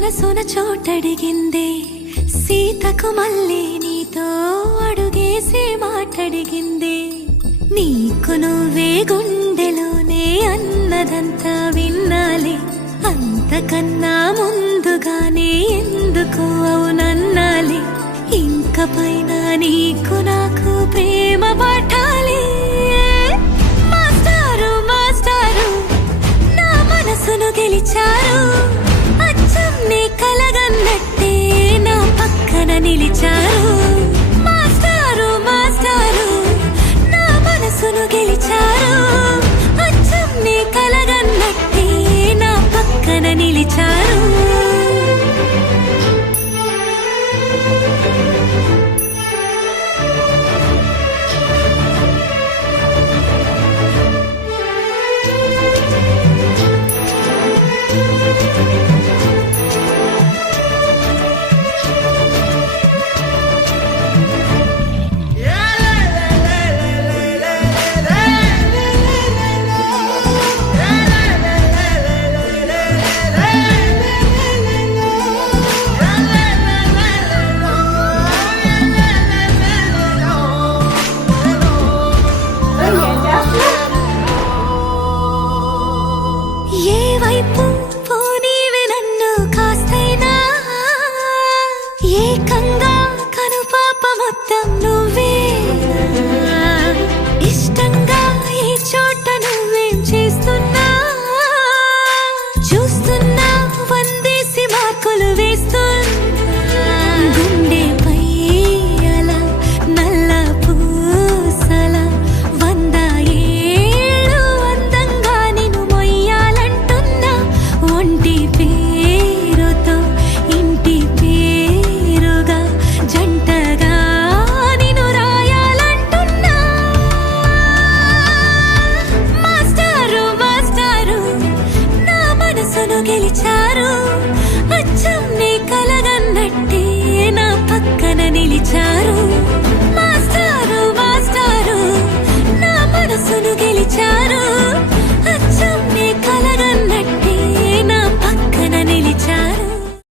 మనసున చోటడిగిందే సీతకు మళ్ళీ నీతో అడుగేసి మాటడిగిందే నీకు నువ్వే గుండెలోనే అన్నదంతా విన్నాలే అంతకన్నా ముందుగానే ఎందుకు అవునన్నాలే ఇంక పైన నీకు నాకు ప్రేమ పట్టాలి మాస్టారు మాస్టారు నా మనసును గెలిచారు అచ్చం నీ కలగన్నట్టే నా పక్కన నిలిచారు